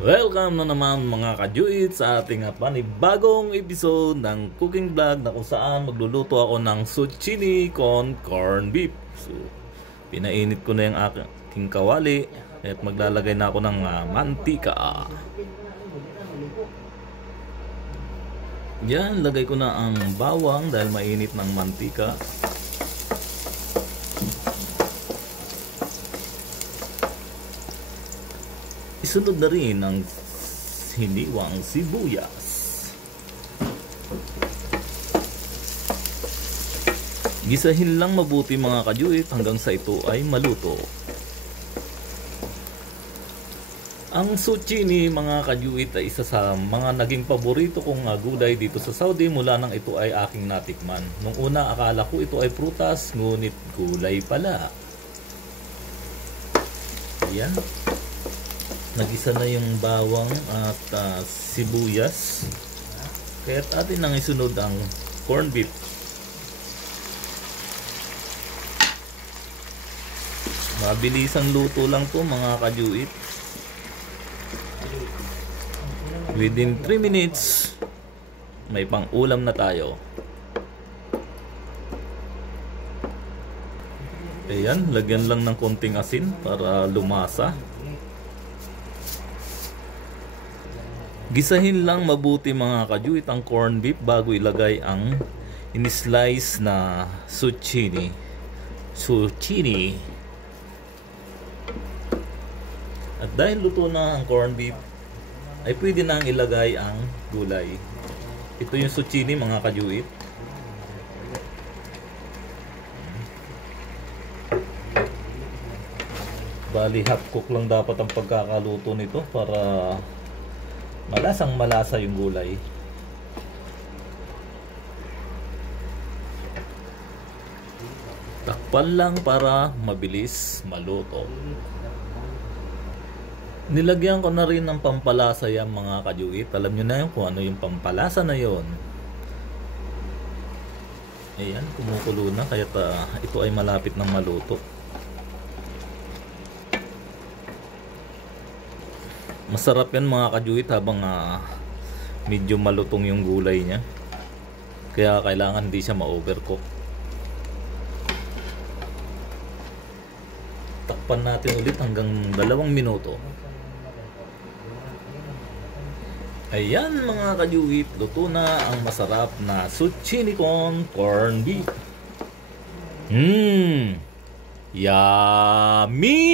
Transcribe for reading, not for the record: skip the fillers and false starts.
Welcome na naman mga kajuit sa ating panibagong episode ng cooking vlog na kung saan magluluto ako ng zucchini con corn beef. So, pinainit ko na yung aking kawali at maglalagay na ako ng mantika. Yan, lagay ko na ang bawang dahil mainit ng mantika. Isunod na rin ang hiniwang sibuyas. Gisahin lang mabuti mga kajuit hanggang sa ito ay maluto. Ang zucchini mga kajuit ay isa sa mga naging paborito kong gulay dito sa Saudi mula nang ito ay aking natikman. Nung una akala ko ito ay prutas, ngunit gulay pala. Ayan. Nagisa na yung bawang at sibuyas. Kaya atin nang isunod ang corn beef. Mabilisang luto lang to mga kajuit. Within 3 minutes may pang ulam na tayo. Ayan, lagyan lang ng konting asin para lumasa. Gisahin lang mabuti mga kajuit ang corn beef bago ilagay ang in-slice na zucchini. At dahil luto na ang corn beef, ay pwede nang ilagay ang gulay. Ito yung zucchini mga kajuit. Bali half cook lang dapat ang pagkakaluto nito para malasang malasa yung gulay. Takpan lang para mabilis maluto. Nilagyan ko na rin ng pampalasa yan mga kajuit. Alam nyo na yun kung ano yung pampalasa na yon. Ayan, kumukulo na kaya ito ay malapit ng maluto. Masarap yan mga kajuit habang medyo malutong yung gulay niya. Kaya kailangan hindi siya ma-overcook. Takpan natin ulit hanggang 2 minuto. Ayan mga kajuit, luto na ang masarap na zucchini con corn beef. Yummy!